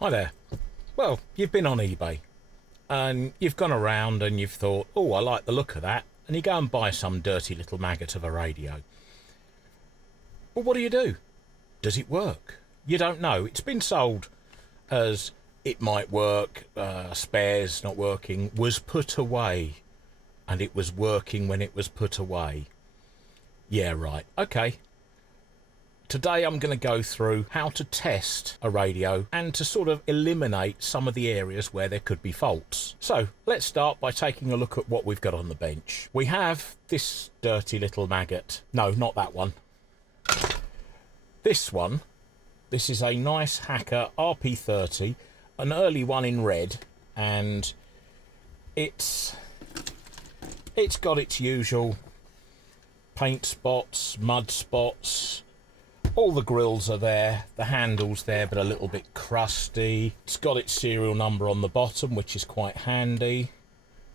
Hi there. Well, you've been on eBay and you've gone around and you've thought, oh, I like the look of that, and you go and buy some dirty little maggot of a radio. Well, what do? Does it work? You don't know. It's been sold as it might work, spares not working, was put away, and it was working when it was put away. Yeah, right. Okay. Today I'm going to go through how to test a radio and to sort of eliminate some of the areas where there could be faults. So let's start by taking a look at what we've got on the bench. We have this dirty little maggot. No, not that one. This one. This is a nice Hacker RP30, an early one in red, and it's got its usual paint spots, mud spots. All the grills are there, the handle's there but a little bit crusty. It's got its serial number on the bottom, which is quite handy,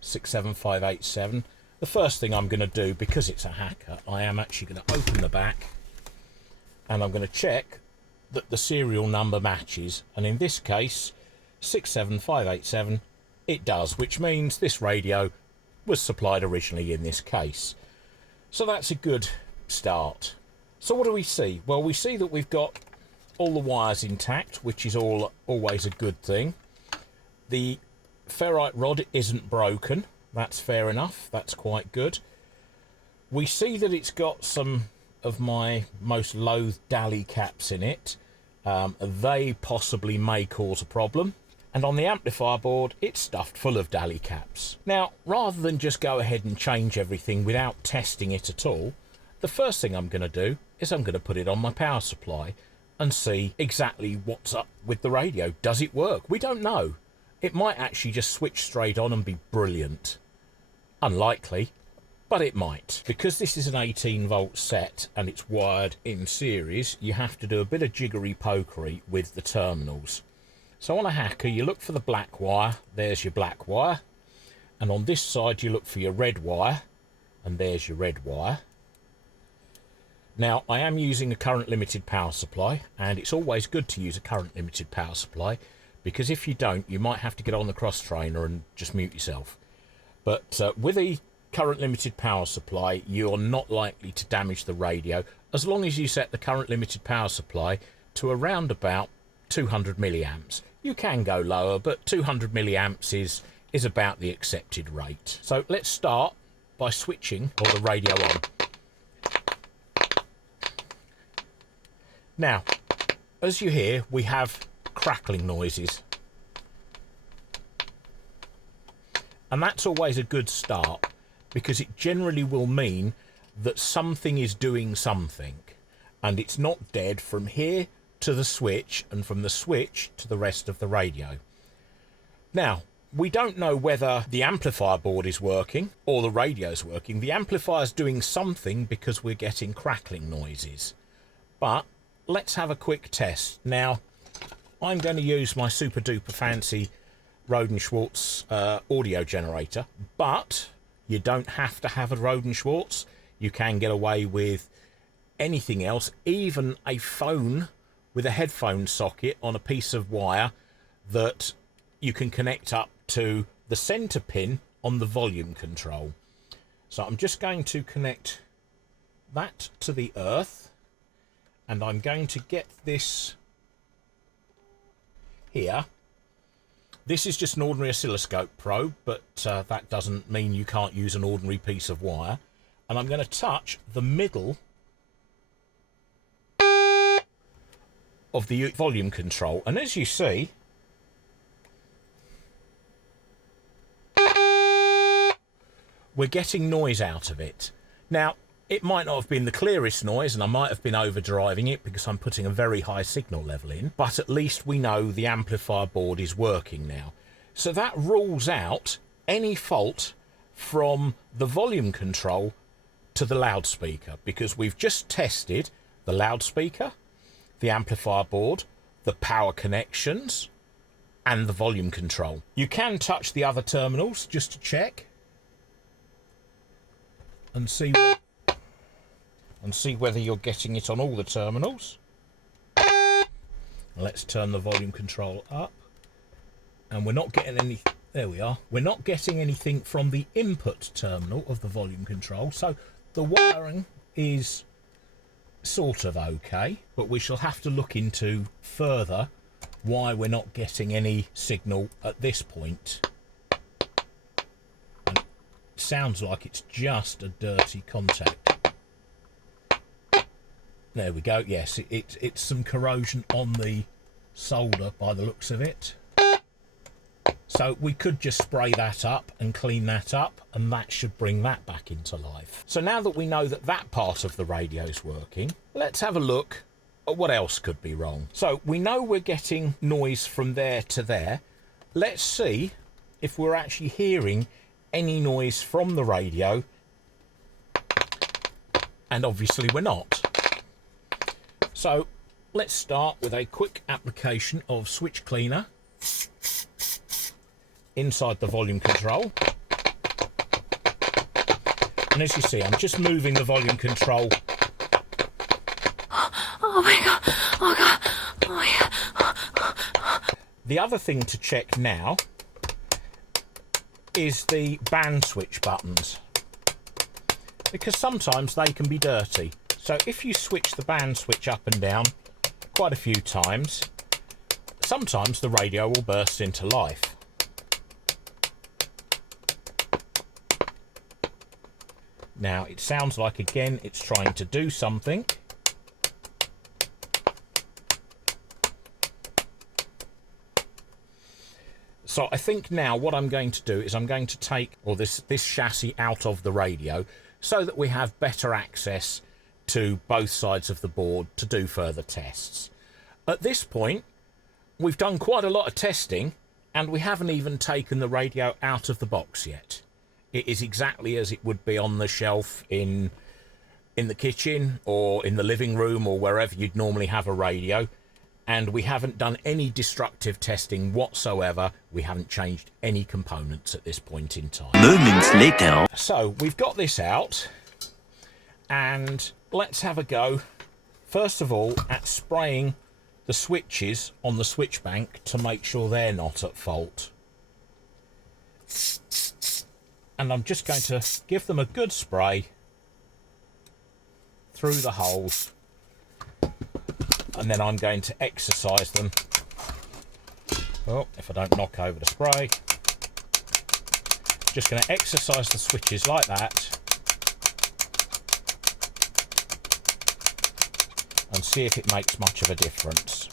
67587. The first thing I'm going to do, because it's a Hacker, I am actually going to open the back and I'm going to check that the serial number matches, and in this case 67587 it does, which means this radio was supplied originally in this case. So that's a good start. So what do we see? Well, we see that we've got all the wires intact, which is always a good thing. The ferrite rod isn't broken. That's fair enough. That's quite good. We see that it's got some of my most loathed dally caps in it. They possibly may cause a problem. And on the amplifier board, it's stuffed full of dally caps. Now, rather than just go ahead and change everything without testing it at all, the first thing I'm going to do is I'm going to put it on my power supply and see exactly what's up with the radio. Does it work? We don't know. It might actually just switch straight on and be brilliant. Unlikely, but it might. Because this is an 18-volt set and it's wired in series, you have to do a bit of jiggery-pokery with the terminals. So on a Hacker, you look for the black wire. There's your black wire. And on this side, you look for your red wire. And there's your red wire. Now, I am using a current limited power supply, and it's always good to use a current limited power supply, because if you don't, you might have to get on the cross trainer and just mute yourself. But with a current limited power supply, you're not likely to damage the radio, as long as you set the current limited power supply to around about 200 milliamps. You can go lower, but 200 milliamps is about the accepted rate. So let's start by switching the radio on. Now, as you hear, we have crackling noises. And that's always a good start, because it generally will mean that something is doing something. And it's not dead from here to the switch, and from the switch to the rest of the radio. Now, we don't know whether the amplifier board is working or the radio's working. The amplifier's doing something because we're getting crackling noises. But let's have a quick test. Now, I'm going to use my super duper fancy Rohde & Schwarz audio generator, but you don't have to have a Rohde & Schwarz. You can get away with anything else, even a phone with a headphone socket on a piece of wire that you can connect up to the center pin on the volume control. So I'm just going to connect that to the earth. And I'm going to get this here. This is just an ordinary oscilloscope probe, but that doesn't mean you can't use an ordinary piece of wire. And I'm going to touch the middle of the volume control. And as you see, we're getting noise out of it. Now, it might not have been the clearest noise, and I might have been overdriving it because I'm putting a very high signal level in, but at least we know the amplifier board is working now. So that rules out any fault from the volume control to the loudspeaker, because we've just tested the loudspeaker, the amplifier board, the power connections, and the volume control. You can touch the other terminals just to check and see whether you're getting it on all the terminals. Let's turn the volume control up. And we're not getting any, there we are. We're not getting anything from the input terminal of the volume control. So the wiring is sort of okay, but we shall have to look into further why we're not getting any signal at this point. And it sounds like it's just a dirty contact. There we go. Yes, it's some corrosion on the solder by the looks of it. So we could just spray that up and clean that up, and that should bring that back into life. So now that we know that that part of the radio is working, let's have a look at what else could be wrong. So we know we're getting noise from there to there. Let's see if we're actually hearing any noise from the radio. And obviously we're not. So let's start with a quick application of switch cleaner inside the volume control. And as you see, I'm just moving the volume control. Oh my god, oh god, oh yeah. The other thing to check now is the band switch buttons, because sometimes they can be dirty. So if you switch the band switch up and down quite a few times, sometimes the radio will burst into life. Now it sounds like again it's trying to do something. So I think now what I'm going to do is I'm going to take this chassis out of the radio so that we have better access to both sides of the board to do further tests. At this point, we've done quite a lot of testing and we haven't even taken the radio out of the box yet. It is exactly as it would be on the shelf in the kitchen or in the living room or wherever you'd normally have a radio. And we haven't done any destructive testing whatsoever. We haven't changed any components at this point in time. Moments later. So we've got this out and let's have a go, first of all, at spraying the switches on the switch bank to make sure they're not at fault. And I'm just going to give them a good spray through the holes. And then I'm going to exercise them. Oh, if I don't knock over the spray. Just going to exercise the switches like that. And see if it makes much of a difference.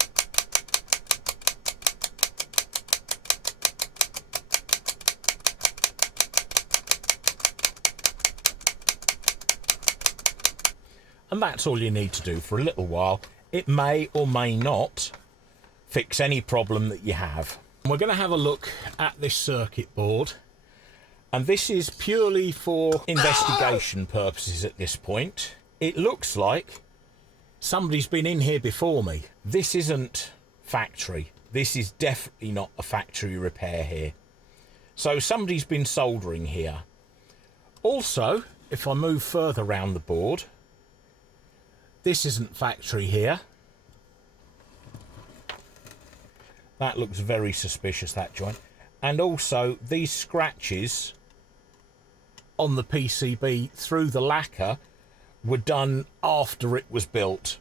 And that's all you need to do for a little while. It may or may not fix any problem that you have. We're going to have a look at this circuit board. And this is purely for investigation purposes at this point. It looks like somebody's been in here before me. This isn't factory. This is definitely not a factory repair here. So somebody's been soldering here. Also, if I move further around the board, this isn't factory here. That looks very suspicious, that joint. And also, these scratches on the PCB through the lacquer were done after it was built,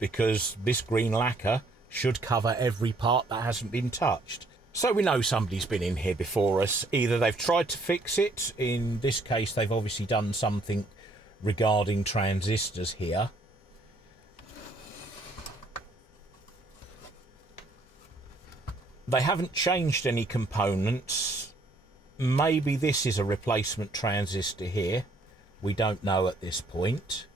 because this green lacquer should cover every part that hasn't been touched. So we know somebody's been in here before us. Either they've tried to fix it, in this case they've obviously done something regarding transistors here. They haven't changed any components. Maybe this is a replacement transistor here. We don't know at this point.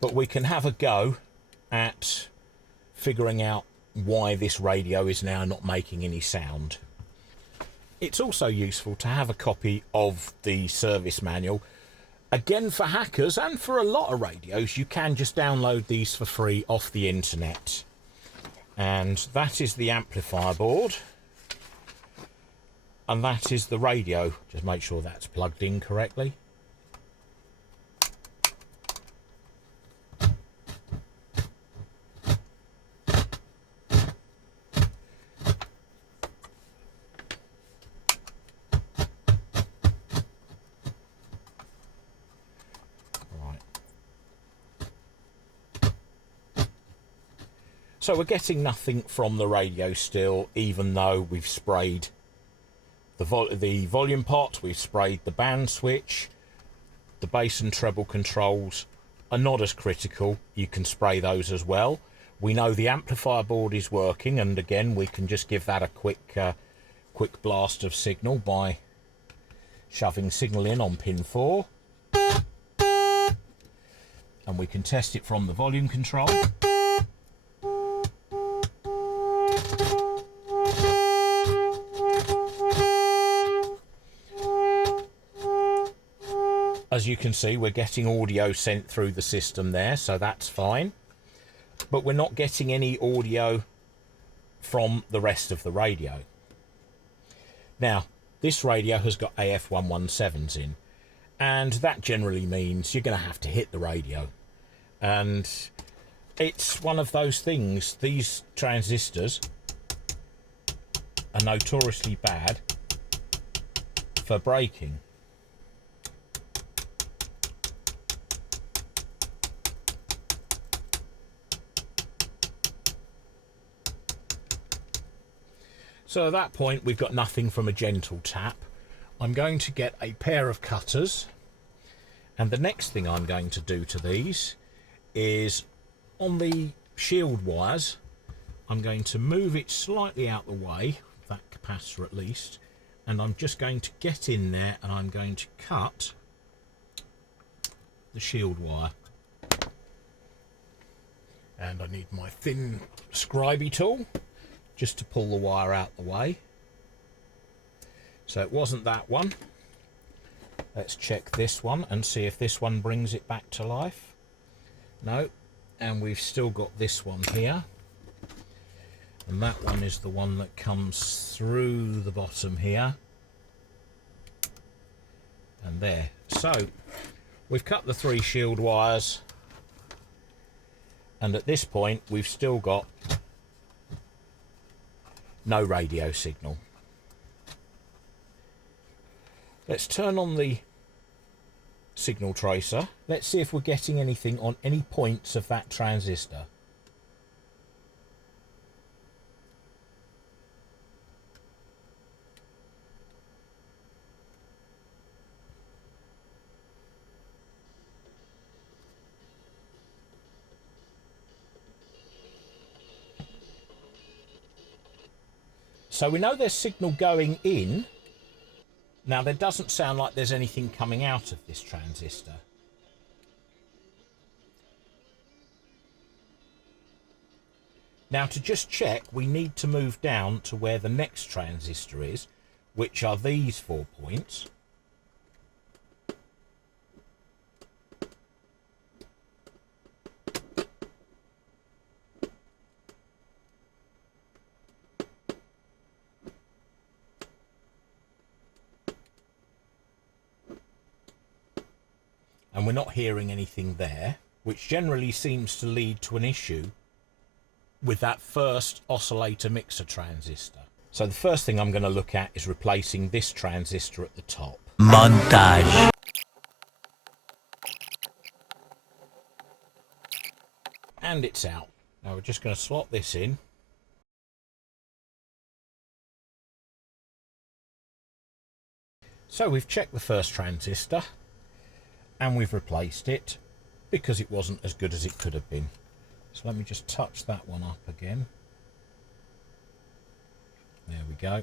But we can have a go at figuring out why this radio is now not making any sound. It's also useful to have a copy of the service manual. Again, for hackers and for a lot of radios, you can just download these for free off the internet. And that is the amplifier board. And that is the radio. Just make sure that's plugged in correctly. So we're getting nothing from the radio still, even though we've sprayed the volume pot, we've sprayed the band switch. The bass and treble controls are not as critical. You can spray those as well. We know the amplifier board is working, and again we can just give that a quick blast of signal by shoving signal in on pin 4, and we can test it from the volume control. As you can see, we're getting audio sent through the system there, so that's fine. But we're not getting any audio from the rest of the radio. Now, this radio has got AF117s in, and that generally means you're going to have to hit the radio. And it's one of those things, these transistors are notoriously bad for breaking. So at that point we've got nothing from a gentle tap. I'm going to get a pair of cutters, and the next thing I'm going to do to these is on the shield wires, I'm going to move it slightly out the way, that capacitor at least, and I'm just going to get in there and I'm going to cut the shield wire. And I need my thin scribey tool just to pull the wire out the way. So it wasn't that one. Let's check this one and see if this one brings it back to life. No, and we've still got this one here, and that one is the one that comes through the bottom here and there. So we've cut the 3 shield wires, and at this point we've still got no radio signal. Let's turn on the signal tracer. Let's see if we're getting anything on any points of that transistor. So we know there's signal going in. Now there doesn't sound like there's anything coming out of this transistor. Now to just check, we need to move down to where the next transistor is, which are these 4 points. And we're not hearing anything there, which generally seems to lead to an issue with that first oscillator mixer transistor. So the first thing I'm going to look at is replacing this transistor at the top. Montage. And it's out. Now we're just going to slot this in. So we've checked the first transistor, and we've replaced it because it wasn't as good as it could have been. So let me just touch that one up again. There we go.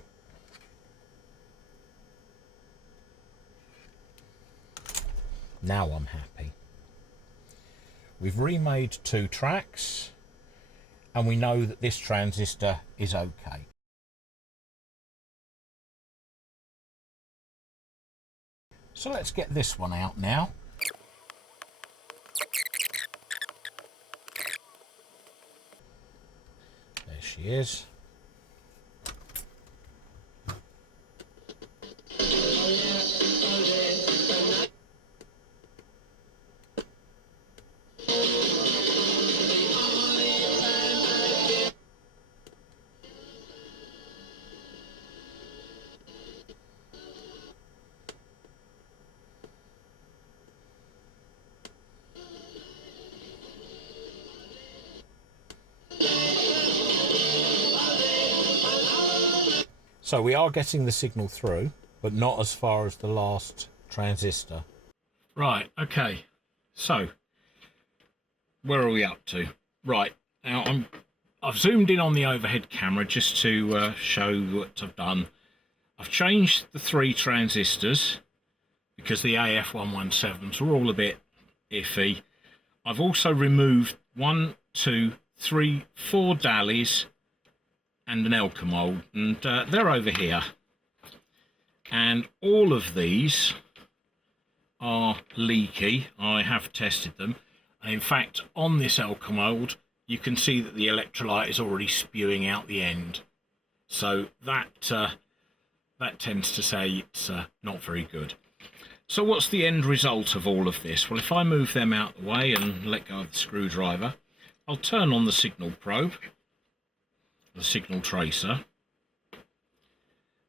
Now I'm happy. We've remade 2 tracks, and we know that this transistor is okay. So let's get this one out now. There she is. So we are getting the signal through, but not as far as the last transistor. Right, okay. So, where are we up to? Right, now I've zoomed in on the overhead camera just to show what I've done. I've changed the 3 transistors because the AF117s were all a bit iffy. I've also removed 1, 2, 3, 4 dallies and an Elka mold, and they're over here. And all of these are leaky. I have tested them. And in fact, on this Elka mold, you can see that the electrolyte is already spewing out the end. So that tends to say it's not very good. So what's the end result of all of this? Well, if I move them out the way and let go of the screwdriver, I'll turn on the signal probe, the signal tracer,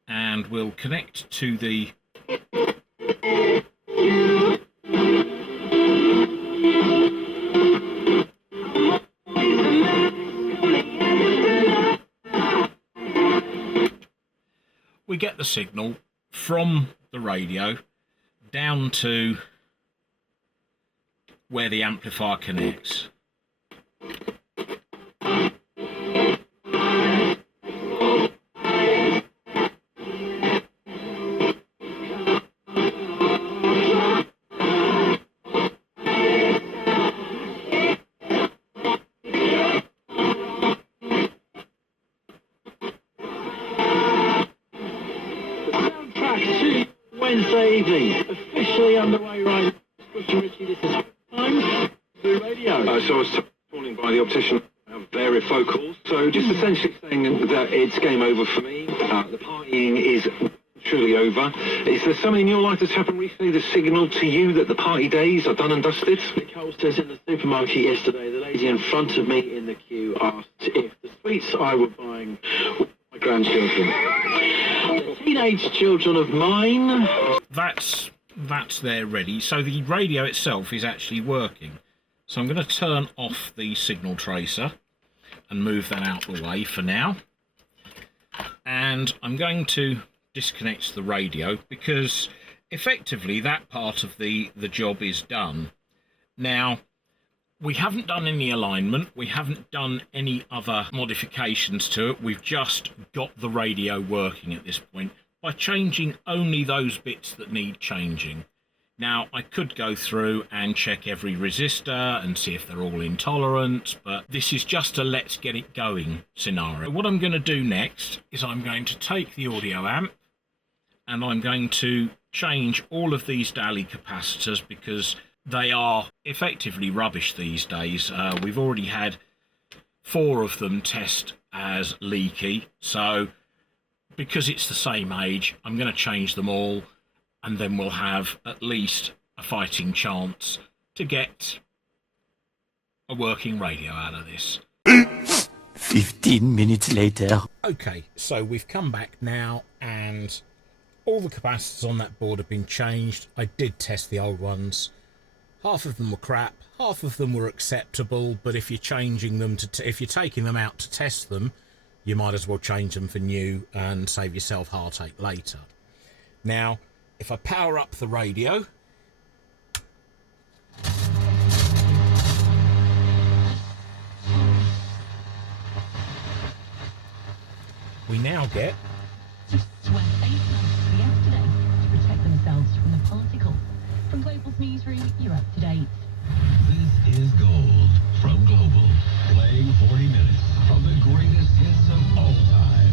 and we'll connect to the we get the signal from the radio down to where the amplifier connects. Wednesday evening, officially underway right now. Richie, this is time the radio. So I was calling by the optician of varifocals. So just essentially saying that it's game over for me. The partying is truly over. Is there something in your life that's happened recently that signalled to you that the party days are done and dusted? Nicole says in the supermarket yesterday, the lady in front of me in the queue asked if the sweets I were buying were my grandchildren. The teenage children of mine. That's there ready. So the radio itself is actually working. So I'm going to turn off the signal tracer and move that out of the way for now. And I'm going to disconnect the radio because effectively that part of the job is done. Now, we haven't done any alignment, we haven't done any other modifications to it, we've just got the radio working at this point by changing only those bits that need changing. Now, I could go through and check every resistor and see if they're all intolerant, but this is just a let's get it going scenario. What I'm going to do next is I'm going to take the audio amp and I'm going to change all of these daily capacitors because they are effectively rubbish these days. We've already had 4 of them test as leaky, so because it's the same age, I'm going to change them all, and then we'll have at least a fighting chance to get a working radio out of this. 15 minutes later. Okay, so we've come back now, and all the capacitors on that board have been changed. I did test the old ones. Half of them were crap, half of them were acceptable, but if you're changing them if you're taking them out to test them, you might as well change them for new and save yourself heartache later. Now, if I power up the radio, we now get Sweat 8 months yesterday to protect themselves from the particles. From Global's newsroom, you're up to date. This is Gold from Global, playing 40 minutes of the greatest hits of all time.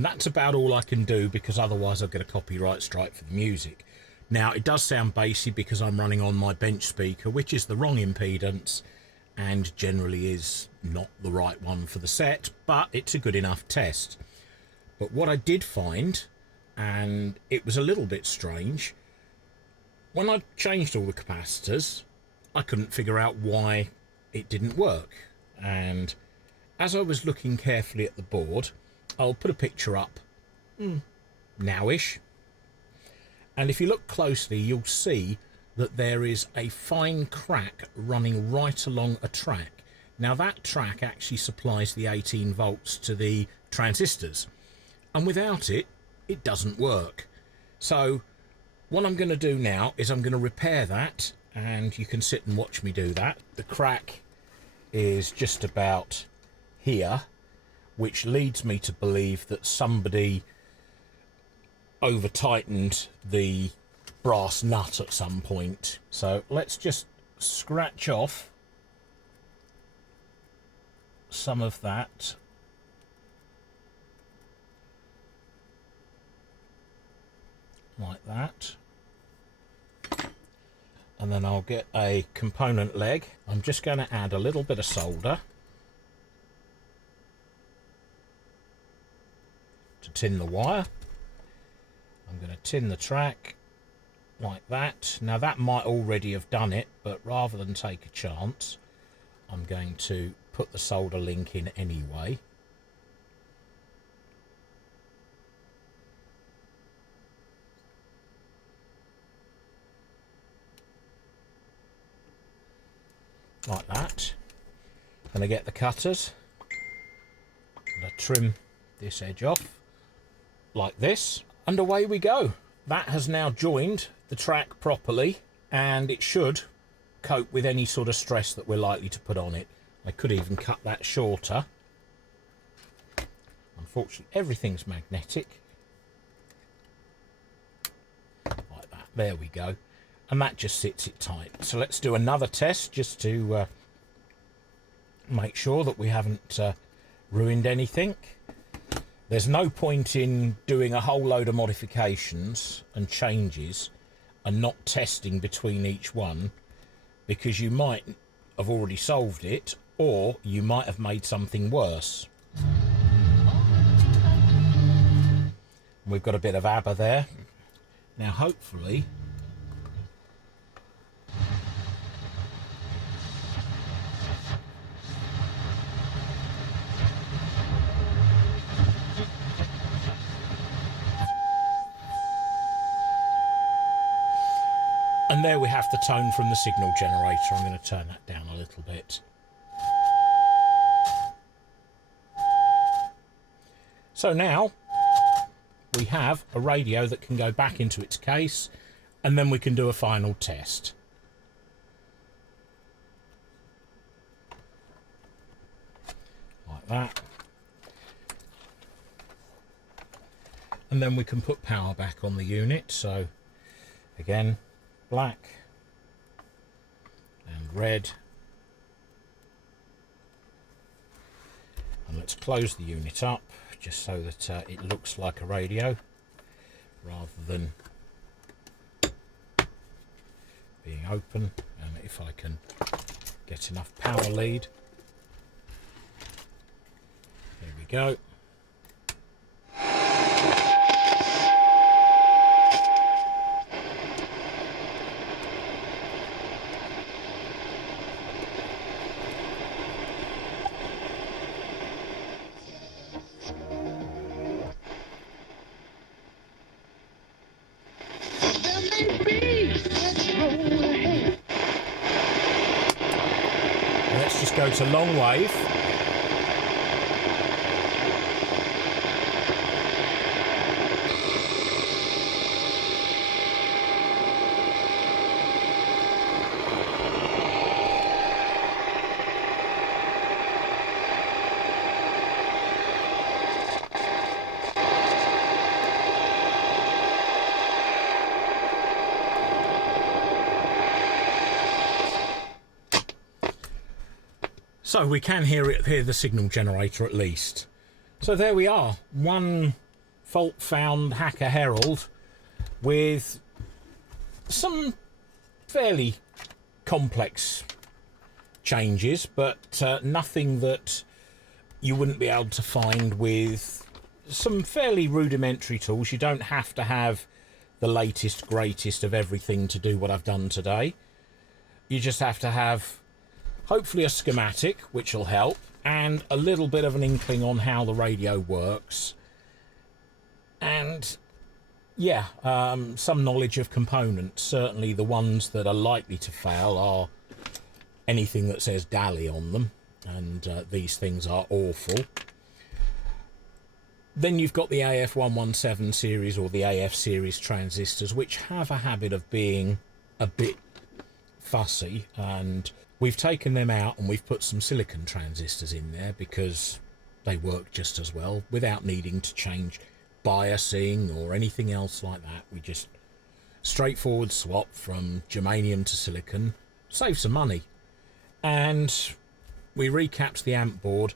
and that's about all I can do because otherwise I'll get a copyright strike for the music. Now, it does sound bassy because I'm running on my bench speaker, which is the wrong impedance and generally is not the right one for the set, but it's a good enough test. But what I did find, and it was a little bit strange, when I changed all the capacitors, I couldn't figure out why it didn't work. And as I was looking carefully at the board, I'll put a picture up nowish. And if you look closely, you'll see that there is a fine crack running right along a track. Now that track actually supplies the 18 volts to the transistors. and without it, it doesn't work. So what I'm going to do now is I'm going to repair that, and you can sit and watch me do that. The crack is just about here, which leads me to believe that somebody over tightened the brass nut at some point. So let's just scratch off some of that. Like that. And then I'll get a component leg. I'm just going to add a little bit of solder to tin the wire. I'm going to tin the track like that. Now that might already have done it, but rather than take a chance, I'm going to put the solder link in anyway. Like that. And I get the cutters and I trim this edge off like this, and away we go. That has now joined the track properly, and it should cope with any sort of stress that we're likely to put on it. I could even cut that shorter. Unfortunately, everything's magnetic. Like that. There we go. And that just sits it tight. So let's do another test just to make sure that we haven't ruined anything. There's no point in doing a whole load of modifications and changes and not testing between each one, because you might have already solved it, or you might have made something worse. We've got a bit of ABBA there. Now hopefully and there we have the tone from the signal generator. I'm going to turn that down a little bit. So now we have a radio that can go back into its case, and then we can do a final test. Like that. And then we can put power back on the unit. So again, black and red, and let's close the unit up just so that it looks like a radio rather than being open. And if I can get enough power lead, there we go. Let's just go to long wave. So we can hear the signal generator at least. So there we are, one fault found Hacker Herald with some fairly complex changes, but nothing that you wouldn't be able to find with some fairly rudimentary tools. You don't have to have the latest, greatest of everything to do what I've done today. You just have to have hopefully a schematic, which will help, and a little bit of an inkling on how the radio works. And yeah, some knowledge of components. Certainly the ones that are likely to fail are anything that says Dally on them, and these things are awful. Then you've got the AF117 series or the AF series transistors, which have a habit of being a bit fussy, and we've taken them out and we've put some silicon transistors in there because they work just as well without needing to change biasing or anything else like that. We just straightforward swap from germanium to silicon, save some money. And we recapped the amp board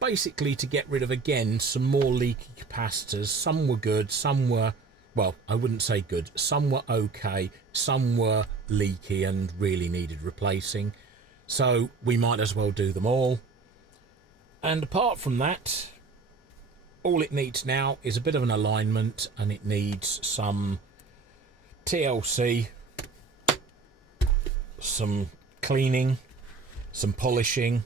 basically to get rid of, again, some more leaky capacitors. Some were good, some were, well, I wouldn't say good, some were okay, some were leaky and really needed replacing. So we might as well do them all. And apart from that, all it needs now is a bit of an alignment, and it needs some TLC, some cleaning, some polishing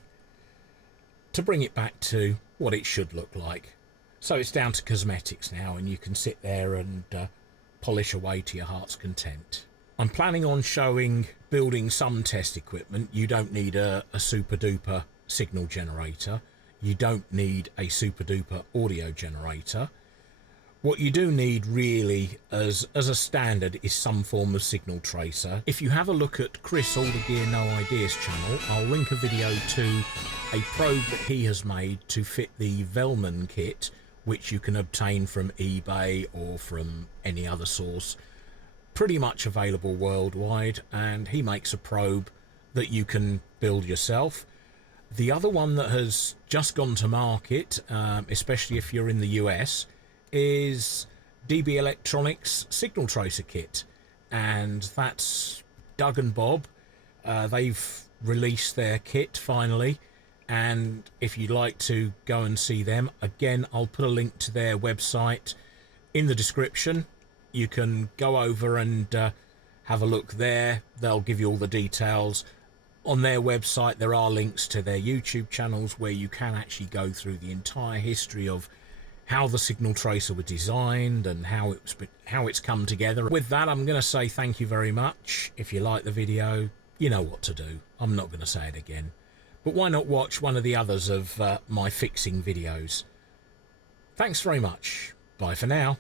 to bring it back to what it should look like. So it's down to cosmetics now, and you can sit there and polish away to your heart's content. I'm planning on building some test equipment. You don't need a super duper signal generator. You don't need a super duper audio generator. What you do need really as a standard is some form of signal tracer. If you have a look at Chris All the Gear No Ideas channel, I'll link a video to a probe that he has made to fit the Velman kit, which you can obtain from eBay or from any other source. Pretty much available worldwide, and he makes a probe that you can build yourself. The other one that has just gone to market, especially if you're in the US, is DB Electronics Signal Tracer Kit, and that's Doug and Bob. They've released their kit finally, and if you'd like to go and see them, again, I'll put a link to their website in the description. You can go over and have a look there. They'll give you all the details. On their website there are links to their YouTube channels where you can actually go through the entire history of how the signal tracer was designed and how it's come together. With that, I'm going to say thank you very much. If you like the video, you know what to do. I'm not going to say it again. But why not watch one of the others of my fixing videos? Thanks very much. Bye for now.